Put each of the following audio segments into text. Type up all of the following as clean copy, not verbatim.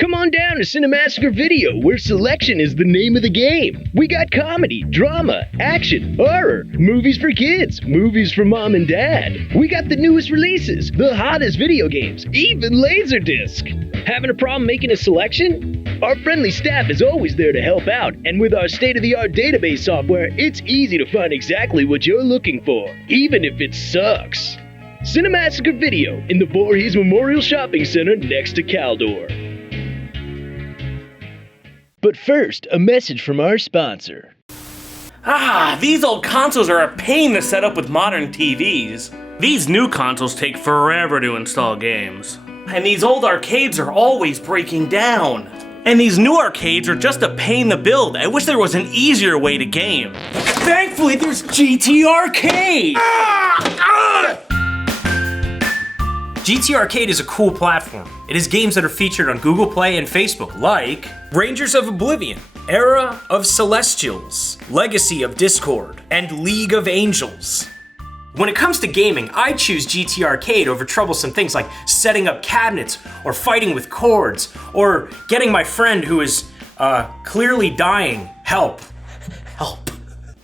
Come on down to Cinemassacre Video, where selection is the name of the game. We got comedy, drama, action, horror, movies for kids, movies for mom and dad. We got the newest releases, the hottest video games, even Laserdisc. Having a problem making a selection? Our friendly staff is always there to help out, and with our state-of-the-art database software, it's easy to find exactly what you're looking for, even if it sucks. Cinemassacre Video in the Voorhees Memorial Shopping Center next to Caldor. But first, a message from our sponsor. These old consoles are a pain to set up with modern TVs. These new consoles take forever to install games. And these old arcades are always breaking down. And these new arcades are just a pain to build. I wish there was an easier way to game. Thankfully, there's GtArcade! GtArcade is a cool platform. It has games that are featured on Google Play and Facebook, like Rangers of Oblivion, Era of Celestials, Legacy of Discord, and League of Angels. When it comes to gaming, I choose GtArcade over troublesome things like setting up cabinets, or fighting with cords, or getting my friend who is, clearly dying help.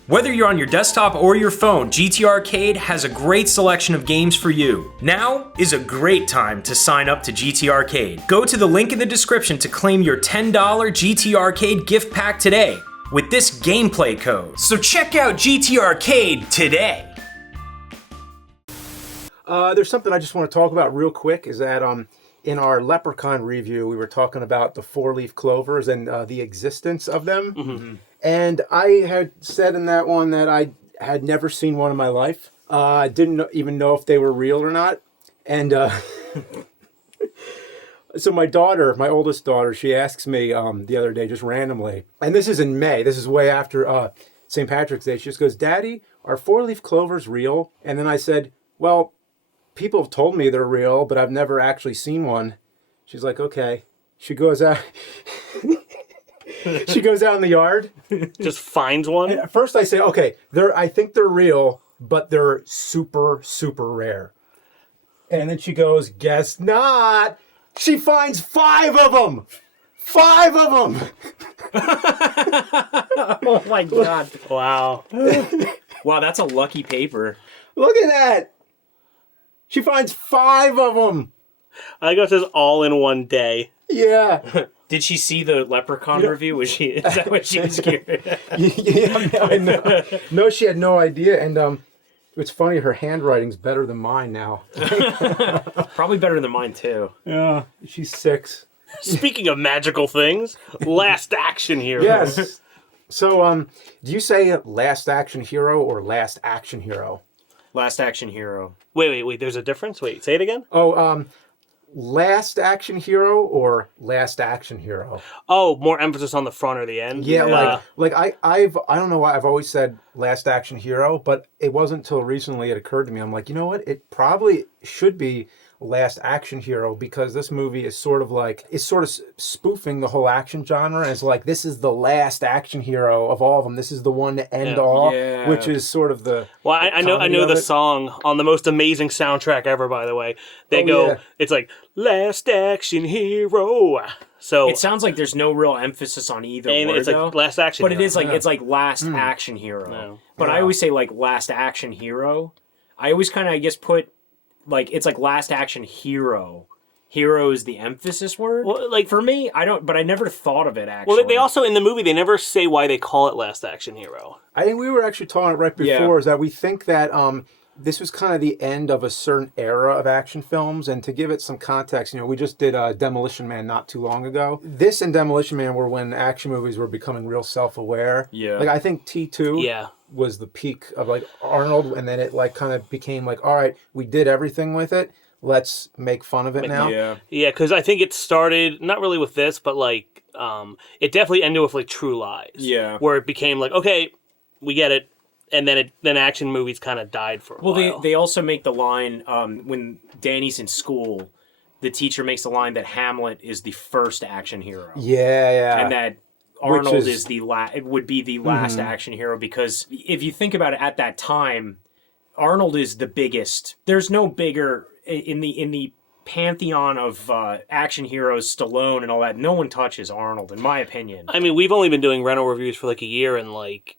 Whether you're on your desktop or your phone, GtArcade has a great selection of games for you. Now is a great time to sign up to GtArcade. Go to the link in the description to claim your $10 GtArcade gift pack today with this gameplay code. So check out GtArcade today. There's something I just want to talk about real quick, is that in our Leprechaun review, we were talking about the four-leaf clovers and the existence of them. Mm-hmm. And I had said in that one that I had never seen one in my life. I didn't even know if they were real or not. And so my daughter, my oldest daughter, she asks me the other day, just randomly, and this is in May, this is way after St. Patrick's Day, she just goes, "Daddy, are four-leaf clovers real?" And then I said, "Well, people have told me they're real, but I've never actually seen one." She's like, "Okay." She goes out. She goes out in the yard. Just finds one? And at first I say, okay, I think they're real, but they're super, super rare. And then she goes, "Guess not." She finds 5 of them. 5 of them. Oh my God. Wow. Wow, that's a lucky paper. Look at that. She finds 5 of them. I think it says all in one day. Yeah. Did she see the Leprechaun review? Is that what she was curious? Yeah, I know. No, she had no idea. And it's funny, her handwriting's better than mine now. Probably better than mine, too. Yeah. She's 6. Speaking of magical things, Last Action Hero. Yes. So, do you say Last Action Hero or Last Action Hero? Last Action Hero. Wait, there's a difference? Wait, say it again? Oh, Last Action Hero or Last Action Hero? Oh, more emphasis on the front or the end? Yeah, like I don't know why I've always said Last Action Hero, but it wasn't until recently it occurred to me. I'm like, you know what? It probably should be Last Action Hero, because this movie is sort of spoofing the whole action genre, and it's like, this is the last action hero of all of them. This is the one to end all, which is sort of the. Well, I know the song on the most amazing soundtrack ever, by the way. They go, it's like, Last Action Hero. So it sounds like there's no real emphasis on either word, it's like Last Action but Hero. it is like, it's like Last Action Hero. No. But I always say like Last Action Hero. I always kind of, I guess, put like, it's like Last Action Hero. Hero is the emphasis word. Well, like, for me, but I never thought of it, actually. Well, they also, in the movie, they never say why they call it Last Action Hero. I think we were actually talking right before, is that we think that this was kind of the end of a certain era of action films, and to give it some context, we just did Demolition Man not too long ago. This and Demolition Man were when action movies were becoming real self-aware. Yeah. Like, I think T2 was the peak of, like, Arnold, and then it, like, kind of became like, all right, we did everything with it. Let's make fun of it now. Yeah, because I think it started, not really with this, but, like, it definitely ended with, like, True Lies. Yeah. Where it became like, okay, we get it. And then action movies kind of died for a while. Well, they also make the line, when Danny's in school, the teacher makes the line that Hamlet is the first action hero. Yeah. And that Arnold would be the last action hero, because if you think about it, at that time, Arnold is the biggest. There's no bigger in the pantheon of action heroes, Stallone and all that, no one touches Arnold, in my opinion. I mean, we've only been doing rental reviews for like a year, and like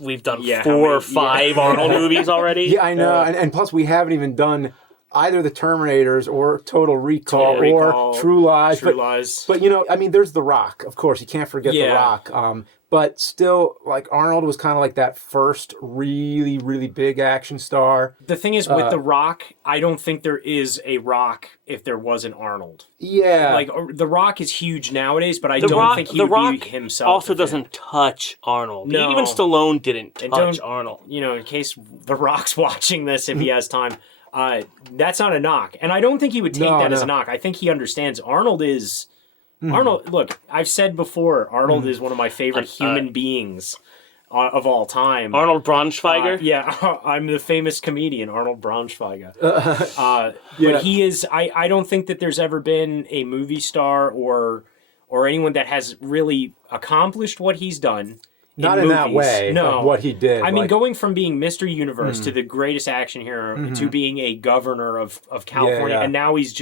we've done 4 or 5 Arnold movies already. Yeah, I know, and plus we haven't even done either the Terminators or Total Recall or True Lies. But you know, I mean, there's The Rock, of course. You can't forget The Rock. But still, like, Arnold was kind of like that first really, really big action star. The thing is, with The Rock, I don't think there is a Rock if there wasn't Arnold. Yeah. Like, The Rock is huge nowadays, but I don't think he would be himself. Also doesn't touch Arnold. No. Even Stallone didn't touch Arnold. You know, in case The Rock's watching this, if he has time, that's not a knock. And I don't think he would take that as a knock. I think he understands Arnold is... Arnold, look, I've said before, Arnold is one of my favorite human beings of all time. Arnold Braunschweiger? Yeah, I'm the famous comedian, Arnold Braunschweiger. But he is, I don't think that there's ever been a movie star or anyone that has really accomplished what he's done. Not in that way, no. What he did. I mean, going from being Mr. Universe to the greatest action hero to being a governor of California, and now he's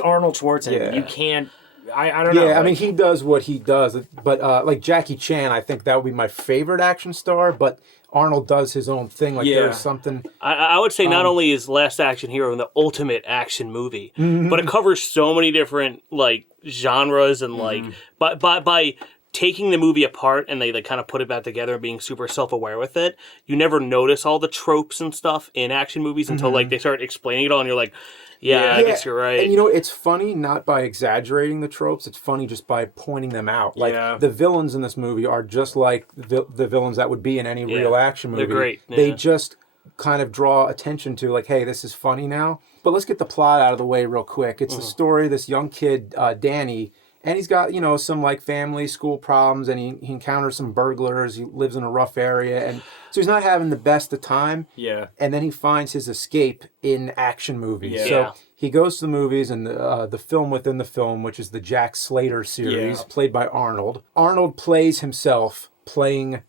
Arnold Schwarzenegger. You can't... I don't know. Yeah, I mean, he does what he does. But like Jackie Chan, I think that would be my favorite action star. But Arnold does his own thing. Like there's something... I would say not only is Last Action Hero the ultimate action movie, but it covers so many different like genres and like... By taking the movie apart and they kind of put it back together and being super self-aware with it, you never notice all the tropes and stuff in action movies until like they start explaining it all and you're like... Yeah, I guess you're right. And you know, it's funny not by exaggerating the tropes, it's funny just by pointing them out. Like, the villains in this movie are just like the villains that would be in any real action movie. They're great. Yeah. They just kind of draw attention to, like, hey, this is funny now. But let's get the plot out of the way real quick. It's the story of this young kid, Danny, and he's got, you know, some, like, family, school problems, and he encounters some burglars. He lives in a rough area, and so he's not having the best of time. Yeah. And then he finds his escape in action movies. So he goes to the movies and the film within the film, which is the Jack Slater series, played by Arnold. Arnold plays himself playing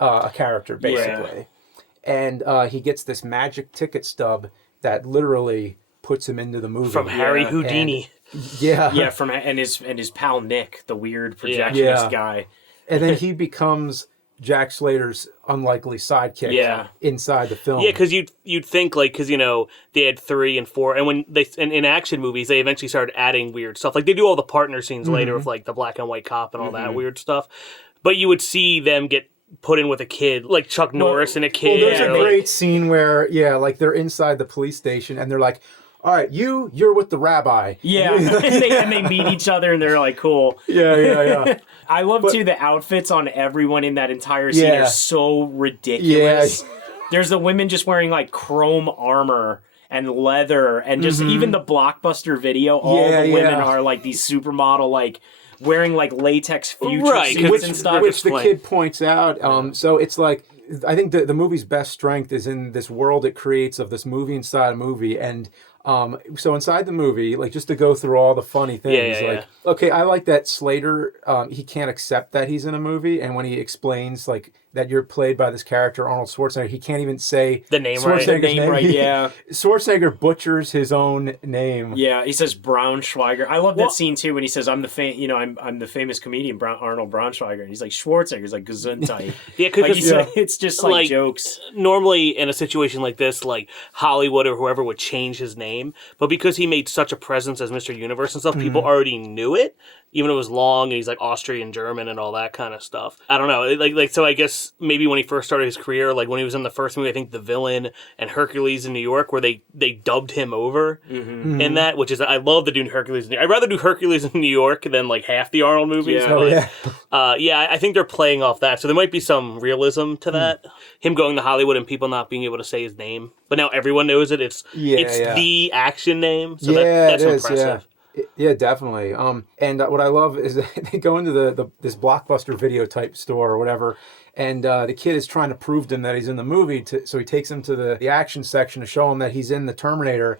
a character, basically. And he gets this magic ticket stub that literally puts him into the movie. From Harry Houdini. And his pal Nick, the weird projectionist guy. And then he becomes Jack Slater's unlikely sidekick inside the film. Yeah, because you'd think, like, because, you know, they had 3 and 4, and when in action movies, they eventually started adding weird stuff. Like, they do all the partner scenes later with, like, the black and white cop and all that weird stuff. But you would see them get put in with a kid, like Chuck Norris and a kid. Well, there's a great scene where, like, they're inside the police station, and they're like, all right, you're with the rabbi. Yeah, and they meet each other, and they're like, cool. Yeah. I love, too, the outfits on everyone in that entire scene are so ridiculous. Yeah. There's the women just wearing, like, chrome armor and leather, and just even the Blockbuster video, all the women are, like, these supermodel, like, wearing, like, latex future suits and stuff. Which the kid points out. So it's like, I think the movie's best strength is in this world it creates of this movie inside a movie, and... so inside the movie, like, just to go through all the funny things, okay, I like that Slater, he can't accept that he's in a movie, and when he explains, like, that you're played by this character, Arnold Schwarzenegger, he can't even say the name right. Schwarzenegger butchers his own name. Yeah, he says Braunschweiger. I love that scene, too, when he says, I'm the famous comedian, Arnold Braunschweiger, and he's like, Schwarzenegger's like, Gesundheit. It's just, like, jokes. Normally, in a situation like this, like, Hollywood or whoever would change his name, but because he made such a presence as Mr. Universe and stuff, people already knew it, even if it was long, and he's, like, Austrian German and all that kind of stuff. I don't know, like so I guess maybe when he first started his career, like, when he was in the first movie, I think The Villain and Hercules in New York, where they dubbed him over in that, which is, I love to do Hercules in New York. I'd rather do Hercules in New York than, like, half the Arnold movies. I think they're playing off that, so there might be some realism to that. Him going to Hollywood and people not being able to say his name, but now everyone knows it. It's the action name, so that's impressive. Yeah, definitely. And what I love is that they go into this Blockbuster video type store or whatever, and the kid is trying to prove to him that he's in the movie, so he takes him to the action section to show him that he's in the Terminator,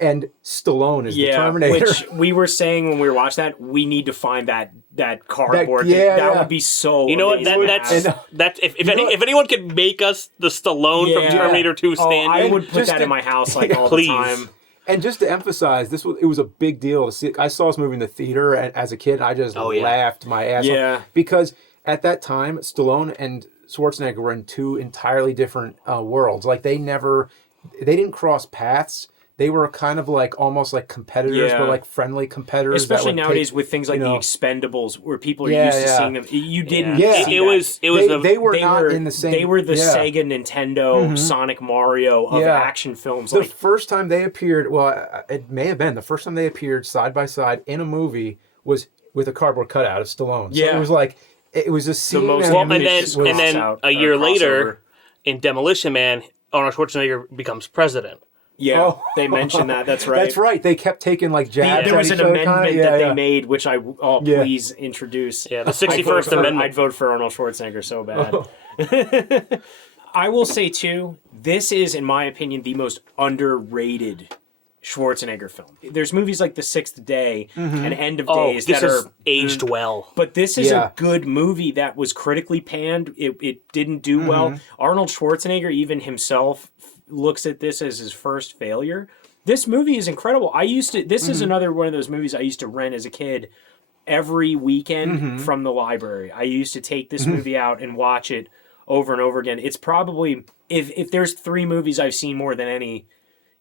and Stallone is the Terminator. Which we were saying when we were watching that, we need to find that cardboard. That would be so. You know what? That's if anyone could make us the Stallone from Terminator 2 stand-in, I would put that in my house like all the time. And just to emphasize, it was a big deal to see. I saw this movie in the theater as a kid, and I just laughed my ass off. Because at that time, Stallone and Schwarzenegger were in two entirely different worlds. Like, they didn't cross paths. They were kind of like almost like competitors, but like friendly competitors. Especially nowadays with things like the Expendables, where people are used to seeing them. You didn't. They were not in the same. They were the Sega, Nintendo, Sonic, Mario of action films. The first time they appeared, well, it may have been the first time they appeared side by side in a movie was with a cardboard cutout of Stallone. So it was like it was a scene. And then a year later, in Demolition Man, Arnold Schwarzenegger becomes president. Yeah, they mentioned that. That's right. That's right. They kept taking like jabs. There was an amendment that they made, which please introduce. Yeah, the 61st Amendment. I'd vote for Arnold Schwarzenegger so bad. I will say too, this is, in my opinion, the most underrated Schwarzenegger film. There's movies like The Sixth Day and End of Days that are aged well. But this is a good movie that was critically panned. It didn't do well. Arnold Schwarzenegger, even himself, looks at this as his first failure. This movie is incredible. This is another one of those movies I used to rent as a kid every weekend from the library. I used to take this movie out and watch it over and over again. It's probably, if there's 3 movies I've seen more than any,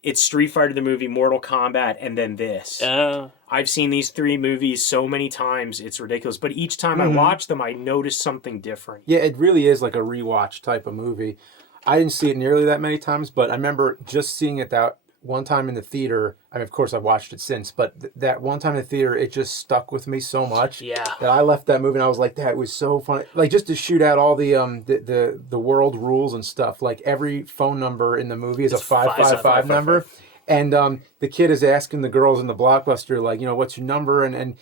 it's Street Fighter the movie, Mortal Kombat, and then this. I've seen these 3 movies so many times, it's ridiculous. But each time I watch them, I notice something different. Yeah, it really is like a rewatch type of movie. I didn't see it nearly that many times, but I remember just seeing it that one time in the theater. I mean, of course, I've watched it since, but that one time in the theater, it just stuck with me so much that I left that movie and I was like, that was so funny. Like, just to shoot out all the world rules and stuff. Like, every phone number in the movie is a 555 number. And the kid is asking the girls in the Blockbuster, like, what's your number? And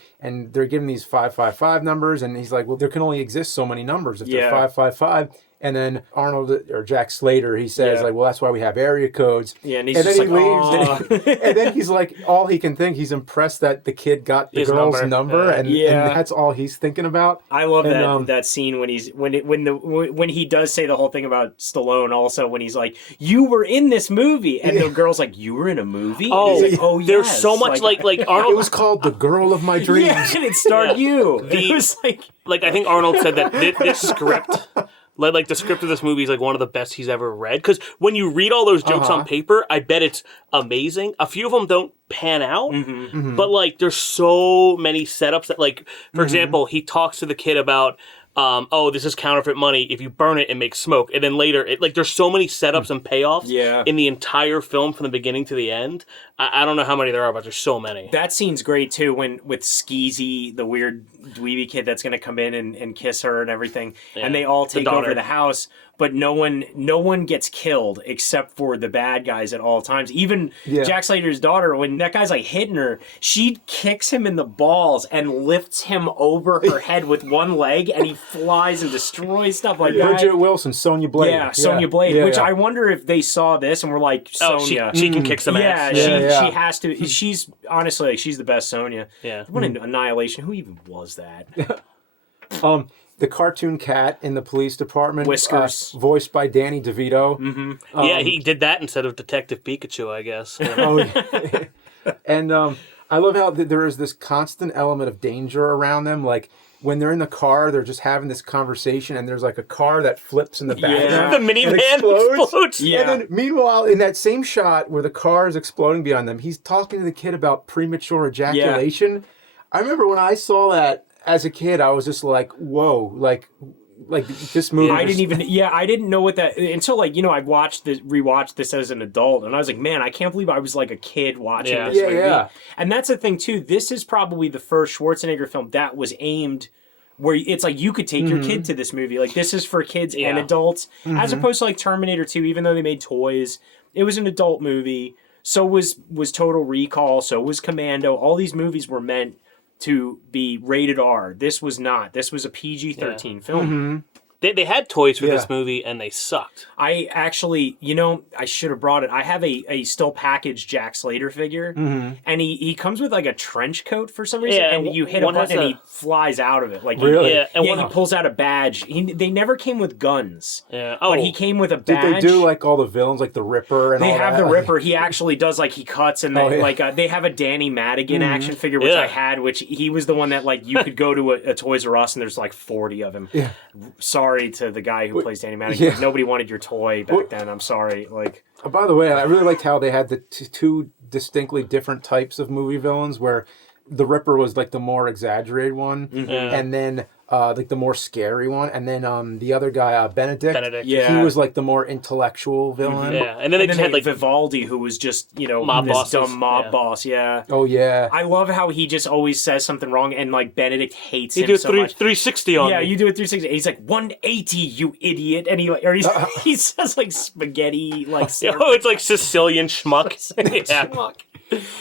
they're giving these 555 numbers. And he's like, well, there can only exist so many numbers if they're 555. And then Arnold or Jack Slater, he says, like, well, that's why we have area codes. Yeah, and then he leaves. And then he's like, all he can think, he's impressed that the kid got the girl's number and that's all he's thinking about. I love that scene when he does say the whole thing about Stallone. Also, when he's like, "You were in this movie," and the girl's like, "You were in a movie?" Oh, there's so much like Arnold. It was called The Girl of My Dreams. Yeah, and it starred you. It was like I think Arnold said that this script. Like the script of this movie is like one of the best he's ever read. Because when you read all those jokes on paper, I bet it's amazing. A few of them don't pan out, but like there's so many setups that, like, for example, he talks to the kid about, this is counterfeit money. If you burn it, it makes smoke. And then later, there's so many setups and payoffs in the entire film from the beginning to the end. I don't know how many there are, but there's so many. That scene's great too, with Skeezy, the weird dweeby kid that's going to come in and kiss her and everything, and they all take over the house. But no one gets killed except for the bad guys at all times. Even Jack Slater's daughter, when that guy's like hitting her, she kicks him in the balls and lifts him over her head with one leg, and he flies and destroys stuff like that. Bridget Wilson, Sonya Blade. Yeah, Sonya Blade. Which I wonder if they saw this and were like, Sonya. She can kick some ass. She has to. She's honestly, she's the best Sonya. Yeah. What an Annihilation. Who even was that? The cartoon cat in the police department. Whiskers. Voiced by Danny DeVito. He did that instead of Detective Pikachu, I guess. And I love how there is this constant element of danger around them. Like, when they're in the car, they're just having this conversation, and there's like a car that flips in the background. The minivan explodes. Yeah. And then, meanwhile, in that same shot where the car is exploding behind them, he's talking to the kid about premature ejaculation. Yeah. I remember when I saw that as a kid, I was just like, whoa, like this movie. I didn't know what that until I rewatched this as an adult, and I was like, man, I can't believe I was like a kid watching this movie. Yeah. And that's the thing too. This is probably the first Schwarzenegger film that was aimed where it's like you could take your kid to this movie. Like, this is for kids and adults, as opposed to like Terminator 2. Even though they made toys, it was an adult movie. So was Total Recall. So was Commando. All these movies were meant to be rated R. This was not. This was a PG-13 film. They had toys for Yeah. this movie, and they sucked. I actually, I should have brought it. I have a still packaged Jack Slater figure, and he comes with like a trench coat for some reason, Yeah, and you hit a one button and has he flies out of it. Like Really? Yeah, and he pulls out a badge. They never came with guns. Yeah. But Oh. he came with a Did badge. they do like all the villains, like the Ripper and They all have that? the Ripper. He actually does like he cuts, and then they have a Danny Madigan action figure, which Yeah. I had, which he was the one that like you could go to a Toys R Us and there's like 40 of him. Yeah. Sorry to the guy who plays Danny Madigan. Yeah. Like, nobody wanted your toy back then. I'm sorry. Like. By the way, I really liked how they had the two distinctly different types of movie villains, where the Ripper was like the more exaggerated one, and then like the more scary one, and then the other guy, Benedict, Yeah. he was like the more intellectual villain. Yeah, and then they just had like Vivaldi, who was just Mob this bosses, dumb mob yeah. boss. Yeah. Oh yeah. I love how he just always says something wrong, and like Benedict hates you him do so much. 360 on Yeah, me. you do it 360. He's like 180, you idiot, and he says like spaghetti, like Oh, it's like Sicilian schmuck. Yeah.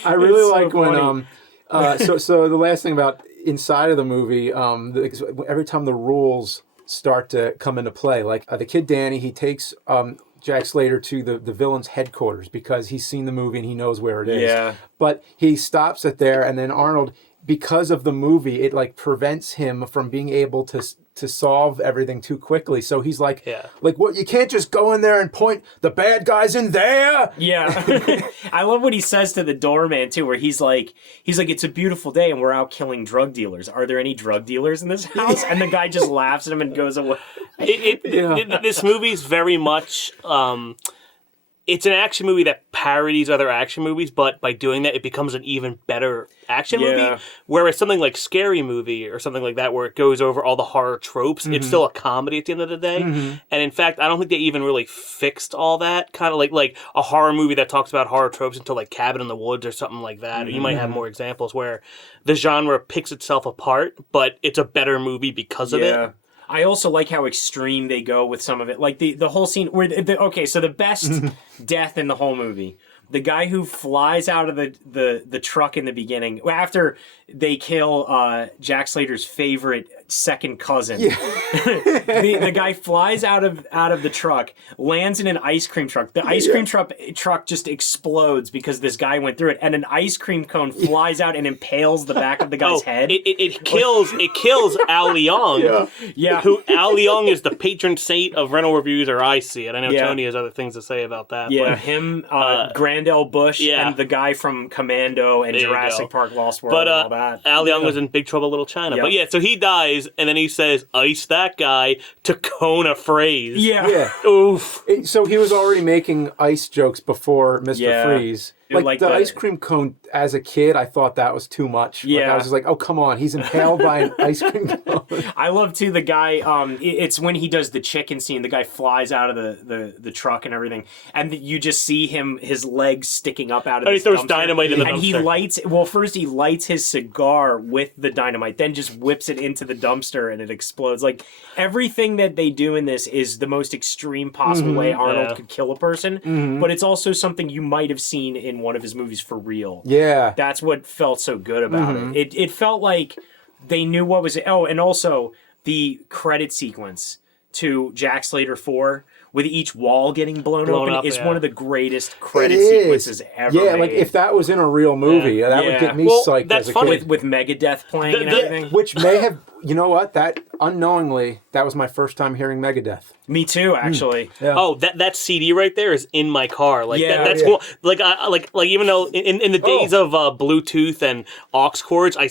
I really It's so like when funny. so the last thing about inside of the movie, every time the rules start to come into play, like the kid Danny, he takes Jack Slater to the villain's headquarters because he's seen the movie and he knows where it is. Yeah. But he stops it there, and then Arnold, because of the movie, it like prevents him from being able to solve everything too quickly. So he's like, like, what? You can't just go in there and point the bad guys in there. Yeah. I love what he says to the doorman too, where he's like, it's a beautiful day and we're out killing drug dealers. Are there any drug dealers in this house? And the guy just laughs at him and goes away. This movie's very much it's an action movie that parodies other action movies, but by doing that, it becomes an even better action movie. Whereas something like Scary Movie or something like that, where it goes over all the horror tropes, it's still a comedy at the end of the day. And in fact, I don't think they even really fixed all that. Kind of like a horror movie that talks about horror tropes until like Cabin in the Woods or something like that. You might have more examples where the genre picks itself apart, but it's a better movie because of it. I also like how extreme they go with some of it. Like the whole scene where, so the best death in the whole movie, the guy who flies out of the truck in the beginning, after they kill Jack Slater's favorite second cousin. The guy flies out of the truck, lands in an ice cream truck. The ice cream truck just explodes because this guy went through it, and an ice cream cone flies out and impales the back of the guy's head. It kills Al Leong. Who Al Leong is the patron saint of rental reviews, or I see it. I know Tony has other things to say about that. Yeah, but, him, Grandel Bush, and the guy from Commando and Jurassic Park Lost World and all that. Al Leong was in Big Trouble in Little China. But so he dies, and then he says, "Ice that guy," to coin a phrase. Yeah. Oof. So he was already making ice jokes before Mr. Freeze. Like the ice cream cone, as a kid, I thought that was too much. Like, I was just like, oh, come on. He's impaled by an ice cream cone. I love, too, the guy, it's when he does the chicken scene. The guy flies out of the truck and everything, and you just see his legs sticking up out of the dumpster. He throws dynamite in the dumpster. And he lights his cigar with the dynamite, then just whips it into the dumpster, and it explodes. Like, everything that they do in this is the most extreme possible way Arnold could kill a person, but it's also something you might have seen in one of his movies for real. Yeah. That's what felt so good about it. It felt like they knew what was... Oh, and also the credit sequence to Jack Slater 4 with each wall getting blown open is one of the greatest credit sequences ever made. Like if that was in a real movie, that would get me psyched that's as a kid. With Megadeth playing and everything. Which may have... You know what? That, unknowingly, that was my first time hearing Megadeth. Me too, actually. Yeah. Oh, that CD right there is in my car. Like that's cool. Like even though in the days of Bluetooth and aux cords, I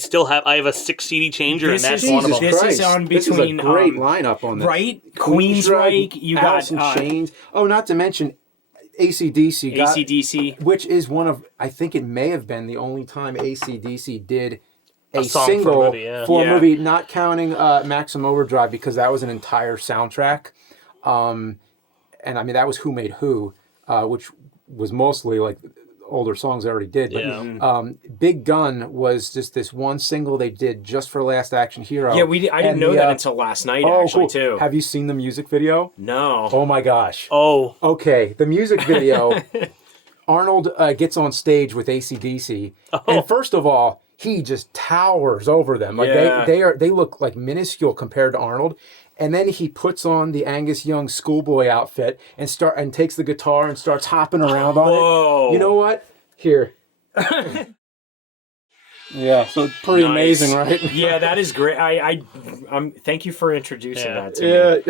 have a 6 CD changer, and that's one of them. This is on between. This is a great lineup on this. Right? Queensryche, you got Alice in Chains. Oh, not to mention AC/DC. AC/DC, which is one of, I think it may have been the only time AC/DC did a song single for a movie, not counting Maximum Overdrive, because that was an entire soundtrack. And I mean, that was Who Made Who, which was mostly like older songs I already did. But Big Gun was just this one single they did just for Last Action Hero. Yeah, I didn't know that until last night, actually, too. Have you seen the music video? No. Oh my gosh. Oh. Okay, the music video, Arnold gets on stage with AC/DC. And first of all, he just towers over them. Like they look like minuscule compared to Arnold. And then he puts on the Angus Young schoolboy outfit and takes the guitar and starts hopping around on it. You know what? Here. Yeah, so it's pretty amazing, right? Yeah, that is great. Thank you for introducing that to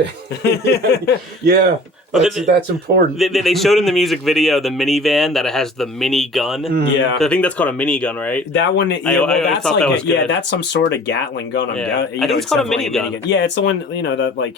me. Yeah. That's important. They showed in the music video the minivan that has the mini gun. Yeah, I think that's called a minigun, right? That one. That's like that was that's some sort of Gatling gun. I think it's called a minigun. Yeah, it's the one that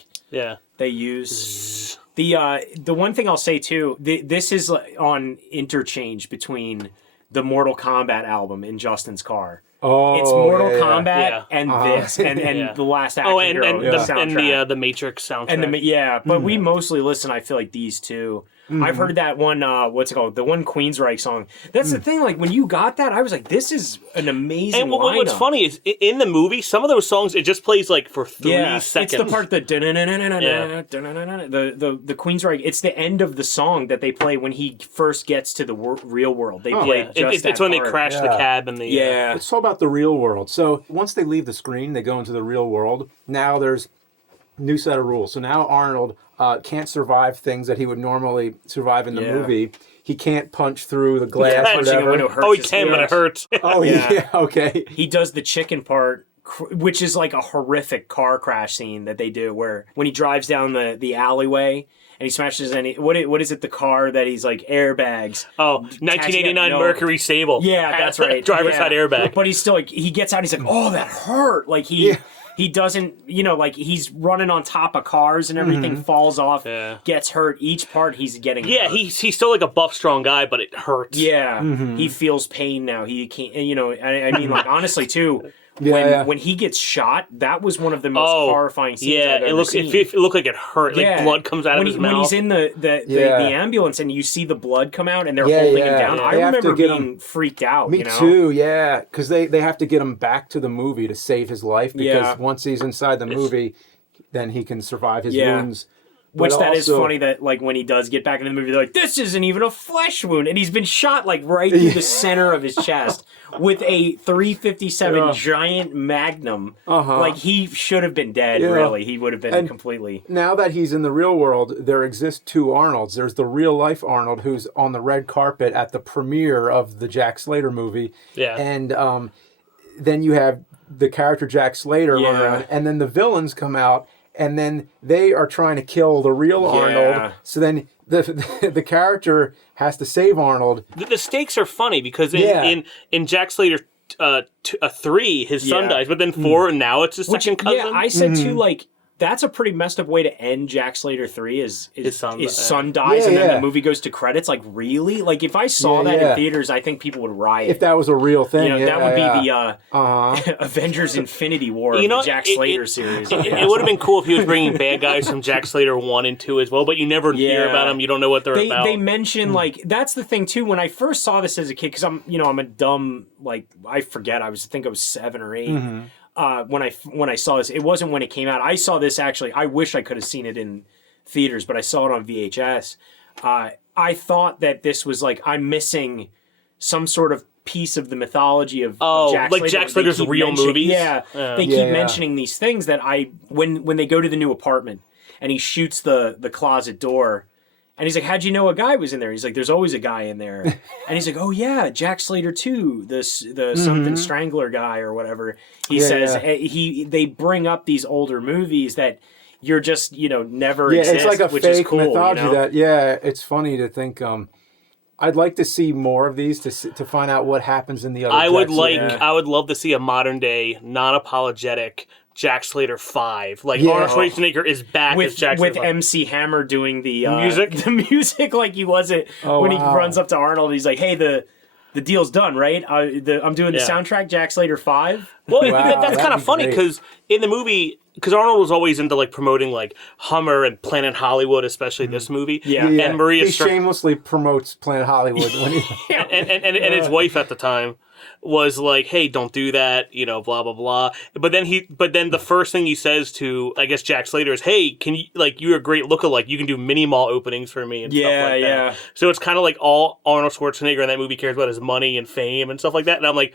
they use. The one thing I'll say too, this is on interchange between the Mortal Kombat album in Justin's car. Oh, it's Mortal Kombat and this and the last Action Hero and the Matrix soundtrack. But we mostly listen. I feel like these two. I've heard that one. What's it called? The one Queensryche song. That's the thing. Like when you got that, I was like, "This is an amazing." And what's funny is in the movie, some of those songs it just plays like for 3 seconds. It's the part the Queensryche. It's the end of the song that they play when he first gets to the real world. They play. It's when they crash the cab and the. Let's talk about the real world. So once they leave the screen, they go into the real world. Now there's new set of rules. So now Arnold can't survive things that he would normally survive in the movie. He can't punch through the glass or whatever. He can, but it hurts. Okay. He does the chicken part, which is like a horrific car crash scene that they do, where when he drives down the alleyway and he smashes what is it? The car that he's like airbags. Oh, 1989 Mercury Sable. Yeah, that's right. Driver's side airbag. But he's still like he gets out. He's like, oh, that hurt. Like he doesn't, like he's running on top of cars and everything falls off, gets hurt. Each part he's getting hurt. Yeah, he's still like a buff, strong guy, but it hurts. Yeah, he feels pain now. He can't, I mean, like honestly too, when he gets shot, that was one of the most horrifying scenes I've ever seen. It looked like it hurt. Like blood comes out of his mouth. When he's in the ambulance and you see the blood come out and they're holding him down, I remember being freaked out. Me too, yeah. Because they have to get him back to the movie to save his life because once he's inside the movie, then he can survive his wounds. Which is funny that like when he does get back in the movie, they're like, this isn't even a flesh wound. And he's been shot like right through the center of his chest with a .357 giant Magnum. Like he should have been dead, really. He would have been completely... Now that he's in the real world, there exist two Arnolds. There's the real life Arnold who's on the red carpet at the premiere of the Jack Slater movie. Yeah. And then you have the character Jack Slater run around, and then the villains come out. And then they are trying to kill the real Arnold. So then the character has to save Arnold. The stakes are funny because in Jack Slater 3, his son dies, but then 4, and now it's his second cousin. Yeah, I said too, like, that's a pretty messed up way to end Jack Slater 3 is his son dies and then the movie goes to credits. Like, really? Like, if I saw that in theaters, I think people would riot. If that was a real thing. That would be the Avengers Infinity War of the Jack Slater series. It would have been cool if he was bringing bad guys from Jack Slater 1 and 2 as well, but you never hear about them. You don't know what they're about. They mention, like, that's the thing, too. When I first saw this as a kid, because I'm a dumb, like, I forget. I think I was 7 or 8. When I saw this, it wasn't when it came out. I saw this actually. I wish I could have seen it in theaters, but I saw it on VHS. I thought that this was like I'm missing some sort of piece of the mythology of Jack Slater. Like Jack Slater's real movie. Yeah, they keep mentioning these things that when they go to the new apartment and he shoots the closet door. And he's like, how'd you know a guy was in there? He's like, there's always a guy in there. And he's like, oh yeah, Jack Slater 2, the something Strangler guy or whatever. He says they bring up these older movies that you're just, never exist, it's like a which fake is cool, mythology that, it's funny to think, I'd like to see more of these to find out what happens in the other I would love to see a modern day, non-apologetic Jack Slater 5. Like Arnold Schwarzenegger is back as Jack Slater with MC Hammer doing the music. The music like he wasn't when he runs up to Arnold. He's like, "Hey, the deal's done, right? I'm doing the soundtrack, Jack Slater 5." Well, that's kind of funny because in the movie, because Arnold was always into like promoting like Hummer and Planet Hollywood, especially this movie. And Maria he shamelessly promotes Planet Hollywood when he and his wife at the time was like, hey, don't do that, blah blah blah. But then the first thing he says to, I guess, Jack Slater is, hey, can you, like, you're a great lookalike, you can do mini mall openings for me and stuff like that. So it's kind of like all Arnold Schwarzenegger in that movie cares about is money and fame and stuff like that. And I'm like,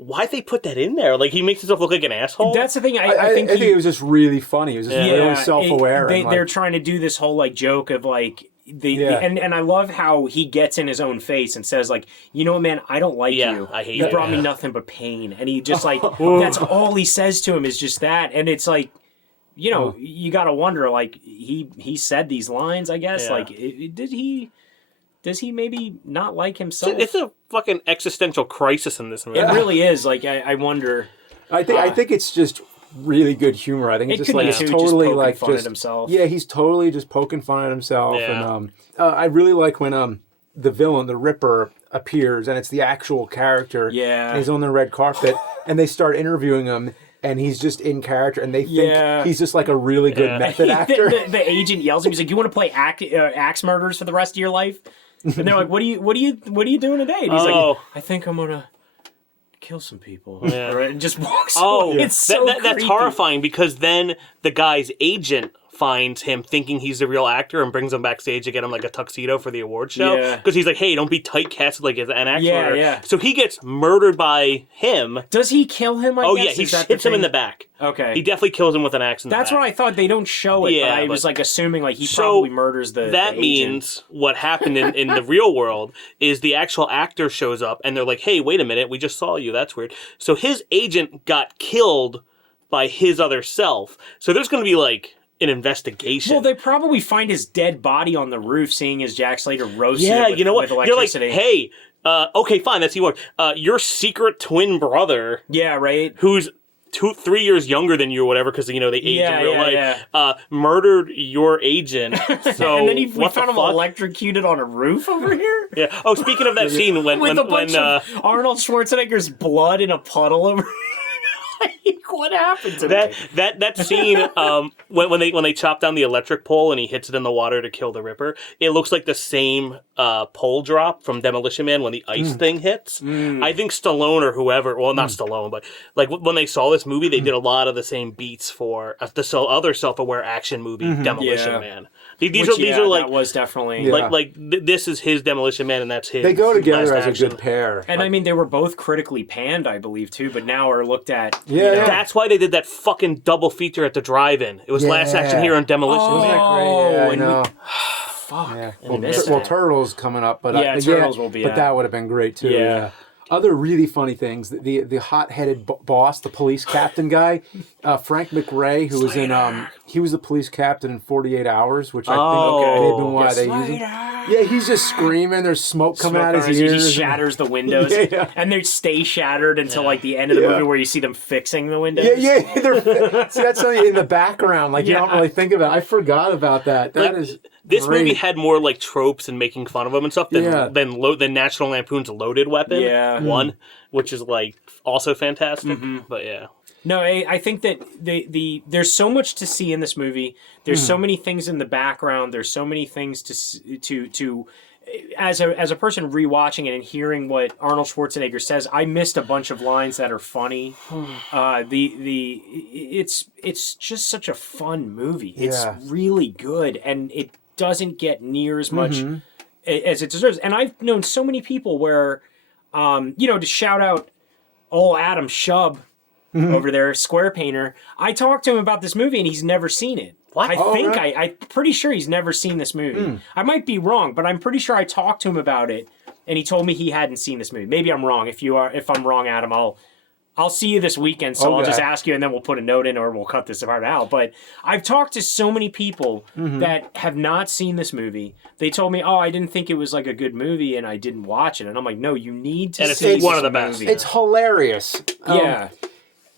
why'd they put that in there? Like, he makes himself look like an asshole? That's the thing. I think it was just really funny. He was just really self-aware. They're trying to do this whole like joke of like and I love how he gets in his own face and says like, you know what, man, I don't like you. I hate you. You brought me nothing but pain, and he just like that's all he says to him is just that, and it's like, you know, you got to wonder like he said these lines, I guess, like does he maybe not like himself? It's a fucking existential crisis in this movie. It really is. Like I wonder. I think it's just really good humor. I think it's just like it's totally just like fun just at himself. Yeah, he's totally just poking fun at himself. Yeah. And I really like when the villain, the Ripper, appears and it's the actual character. Yeah, and he's on the red carpet and they start interviewing him. And he's just in character, and they think he's just like a really good method actor. The agent yells at him. He's like, "You want to play axe murders for the rest of your life?" And they're like, "What are you doing today?" And he's like, "I think I'm gonna kill some people." And just walks away. It's so that's horrifying, because then the guy's agent finds him thinking he's the real actor and brings him backstage to get him like a tuxedo for the award show, because he's like, hey, don't be typecasted like an actor. So he gets murdered by him. Does he kill him? He hits him in the back. Okay, he definitely kills him with an axe in the back. That's what I thought. They don't show it, but I was like assuming like he probably murders the that the means what happened in the real world is the actual actor shows up and they're like, hey, wait a minute, we just saw you, that's weird. So his agent got killed by his other self, so there's going to be like an investigation. Well, they probably find his dead body on the roof, seeing as Jack Slater roasted you know what? with electricity. You're like, hey, okay, fine, that's you. Your secret twin brother, right, who's 3 years younger than you or whatever, because, you know, they age in real life, murdered your agent. So and then we found him electrocuted on a roof over here? Yeah. Oh, speaking of that scene, when of Arnold Schwarzenegger's blood in a puddle over what happened to that scene? When they chop down the electric pole and he hits it in the water to kill the Ripper, it looks like the same pole drop from Demolition Man when the ice thing hits. I think Stallone or whoever, well, not Stallone, but like when they saw this movie, they did a lot of the same beats for the other self-aware action movie, Demolition Man. These are like, that was definitely this is his Demolition Man, and that's his. They go together as a good pair. And I mean, they were both critically panned, I believe, too, but now are looked at. That's why they did that fucking double feature at the drive-in. It was Last Action Hero and Demolition Man. Oh, I know. Fuck. Yeah. Well, Turtles coming up, but Turtles will be. But that would have been great too. Yeah. Other really funny things: the hot-headed boss, the police captain guy, Frank McRae, who was in he was the police captain in 48 Hours, which I think may have been why they use him. Yeah, he's just screaming. There's smoke coming out of his ears. He shatters the windows, and they stay shattered until like the end of the movie, where you see them fixing the windows. See, that's something in the background. Like you don't really think about it. I forgot about that. That is. This movie had more like tropes and making fun of them and stuff than National Lampoon's Loaded Weapon 1, which is like also fantastic. But no, I think that there's so much to see in this movie. There's so many things in the background. There's so many things to as a person rewatching it and hearing what Arnold Schwarzenegger says, I missed a bunch of lines that are funny. It's just such a fun movie. It's really good, and it doesn't get near as much as it deserves. And I've known so many people where, to shout out old Adam Shub over there, Square Painter. I talked to him about this movie and he's never seen it. What? I'm pretty sure he's never seen this movie. I might be wrong, but I'm pretty sure I talked to him about it and he told me he hadn't seen this movie. Maybe I'm wrong. If I'm wrong, Adam, I'll see you this weekend, so I'll just ask you, and then we'll put a note in, or we'll cut this part out. But I've talked to so many people that have not seen this movie. They told me, I didn't think it was like a good movie, and I didn't watch it. And I'm like, no, you need to see it's one of the best. It's hilarious.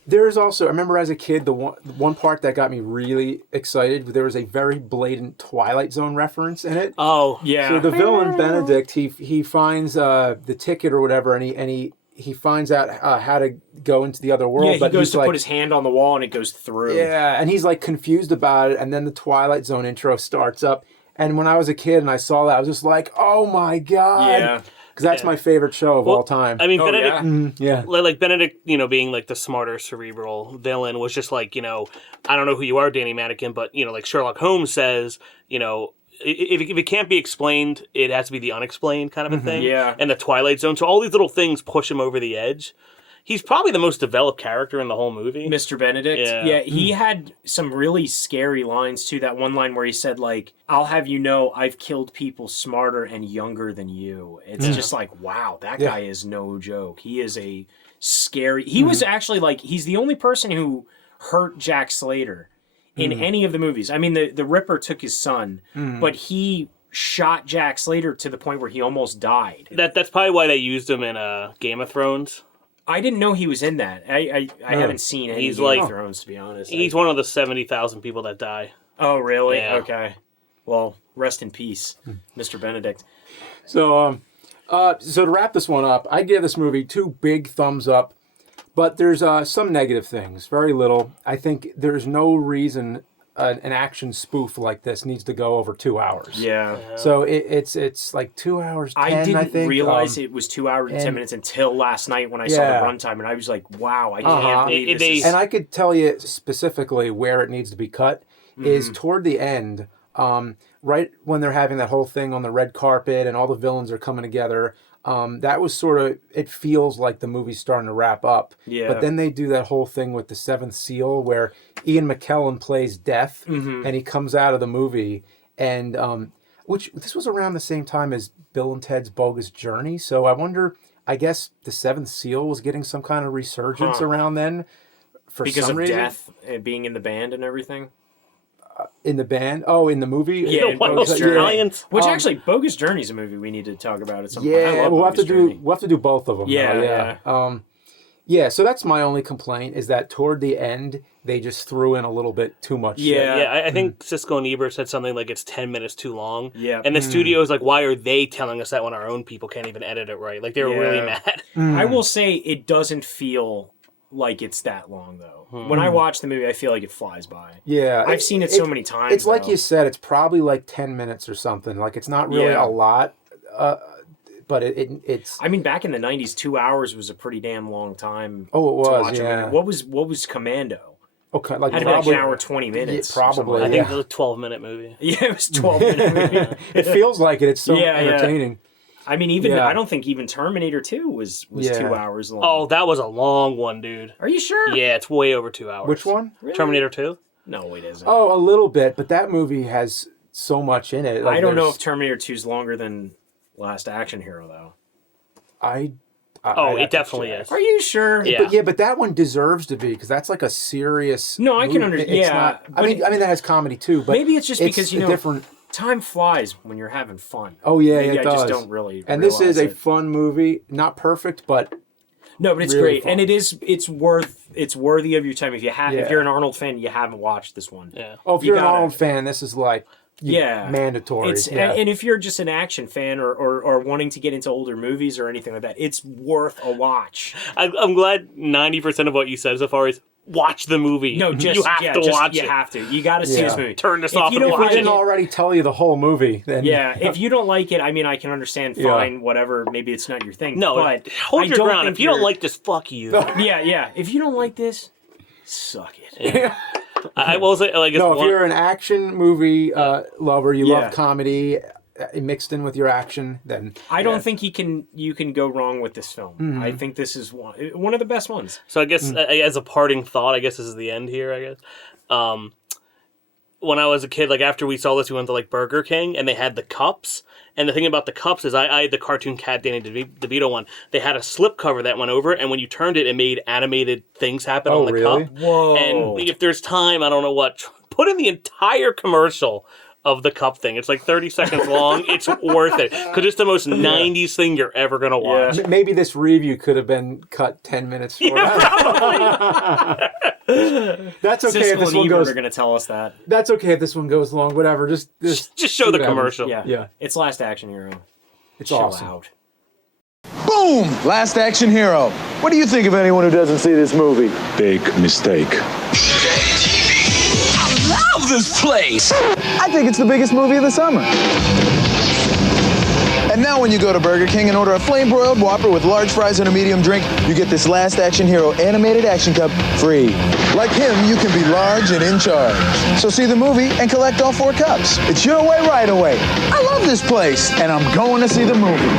There's also, I remember as a kid, the one part that got me really excited, there was a very blatant Twilight Zone reference in it. Oh, yeah. So the villain, Benedict, he finds the ticket or whatever, and he finds out how to go into the other world. Yeah, he goes to put his hand on the wall and it goes through. Yeah, and he's like confused about it, and then the Twilight Zone intro starts up. And when I was a kid and I saw that, I was just like, oh my God. Yeah. Because that's my favorite show of all time. I mean, Benedict, like Benedict, being like the smarter, cerebral villain was just like, I don't know who you are, Danny Madigan, but, like Sherlock Holmes says, if it can't be explained, it has to be the unexplained kind of a thing. Yeah. And the Twilight Zone. So all these little things push him over the edge. He's probably the most developed character in the whole movie. Mr. Benedict. Yeah. He had some really scary lines too. That one line where he said, like, "I'll have you know I've killed people smarter and younger than you." It's just like, wow, that guy is no joke. He is a scary... He was actually, like, he's the only person who hurt Jack Slater in any of the movies. I mean, the Ripper took his son, but he shot Jack Slater to the point where he almost died. That's probably why they used him in Game of Thrones. I didn't know he was in that. I haven't seen any Game of Thrones, to be honest. He's one of the 70,000 people that die. Oh, really? Yeah. Okay. Well, rest in peace, Mr. Benedict. So, so to wrap this one up, I give this movie 2 big thumbs up, but there's some negative things, very little. I think there's no reason an action spoof like this needs to go over 2 hours. Yeah. So it's like 2 hours 10, I didn't think. realize it was 2 hours and 10 minutes until last night when I saw the runtime, and I was like, wow, I can't believe this is... And I could tell you specifically where it needs to be cut is toward the end, right when they're having that whole thing on the red carpet and all the villains are coming together. That was sort of, it feels like the movie's starting to wrap up. Yeah. But then they do that whole thing with the Seventh Seal where Ian McKellen plays Death and he comes out of the movie and, which this was around the same time as Bill and Ted's Bogus Journey. So I wonder, I guess the Seventh Seal was getting some kind of resurgence around then for because some of reason. Death being in the band and everything. In the band? Oh, in the movie? Yeah, in Bogus Journey. Giants. Which actually, Bogus Journey's a movie we need to talk about at some point. I Yeah, love we'll have Bogus to do both of them. Yeah, Yeah, so that's my only complaint is that toward the end they just threw in a little bit too much. Yeah. Yeah, I think Siskel and Ebert said something like it's 10 minutes too long. Yeah. And the studio's like, why are they telling us that when our own people can't even edit it right? Like, they were really mad. I will say it doesn't feel like it's that long, though. When I watch the movie, I feel like it flies by. Yeah. I've seen it so many times. It's like you said, it's probably like 10 minutes or something. Like, it's not really a lot, but it's... I mean, back in the 90s, 2 hours was a pretty damn long time. Oh, it was, to watch a yeah. movie. What was Commando? Okay, like Had to be like probably... an hour, 20 minutes. Yeah, probably, I think it was a 12-minute movie. Yeah, it was 12-minute movie. It feels like it. It's so entertaining. I mean, I don't think even Terminator 2 was 2 hours long. Oh, that was a long one, dude. Are you sure? Yeah, it's way over 2 hours. Which one? Really? Terminator 2? No, it isn't. Oh, a little bit, but that movie has so much in it. Like, I don't know if Terminator 2 is longer than Last Action Hero, though. It definitely is. Are you sure? Yeah. But that one deserves to be because that's like a serious. No, I can movie. understand. It's Yeah, not, but I mean that has comedy too. But maybe it's just because a different. Time flies when you're having fun. Oh yeah, maybe it I does. just don't really. And this is a it. fun movie, not perfect, but no, but it's really great, fun. and it's worthy of your time. If you're an Arnold fan, you haven't watched this one. Yeah. Oh, if you're an Arnold fan, this is like mandatory. And if you're just an action fan or wanting to get into older movies or anything like that, it's worth a watch. I'm glad 90% of what you said so far is watch the movie. No, you have to watch it. You have to. You got to see this movie. Turn this off and If watch we it. didn't already tell you the whole movie, then if you don't like it, I mean, I can understand. Fine, whatever. Maybe it's not your thing. No, but hold your ground. If you don't like this, fuck you. Yeah. If you don't like this, suck it. Yeah. I will say, like, if you're an action movie lover, you love comedy mixed in with your action, then I don't think you can go wrong with this film. Mm-hmm. I think this is one of the best ones. So I guess as a parting thought, I guess this is the end here. I guess when I was a kid, like after we saw this, we went to like Burger King and they had the cups. And the thing about the cups is I had the cartoon cat Danny DeVito one. They had a slip cover that went over, and when you turned it, it made animated things happen on the cup. Whoa! And if there's time, I don't know what, put in the entire commercial of the cup thing. It's like 30 seconds long. It's worth it because it's the most 90s thing you're ever gonna watch. Yeah. Maybe this review could have been cut 10 minutes short. Probably. That's okay if this one goes. They're going to tell us that. That's okay if this one goes long. Whatever. Just show the commercial. Yeah. It's Last Action Hero. It's Chill awesome. out. Boom! Last Action Hero. What do you think of anyone who doesn't see this movie? Big mistake. I love this place! I think it's the biggest movie of the summer. And now when you go to Burger King and order a flame-broiled Whopper with large fries and a medium drink, you get this Last Action Hero animated action cup free. Like him, you can be large and in charge. So see the movie and collect all 4 cups. It's your way right away. I love this place, and I'm going to see the movie.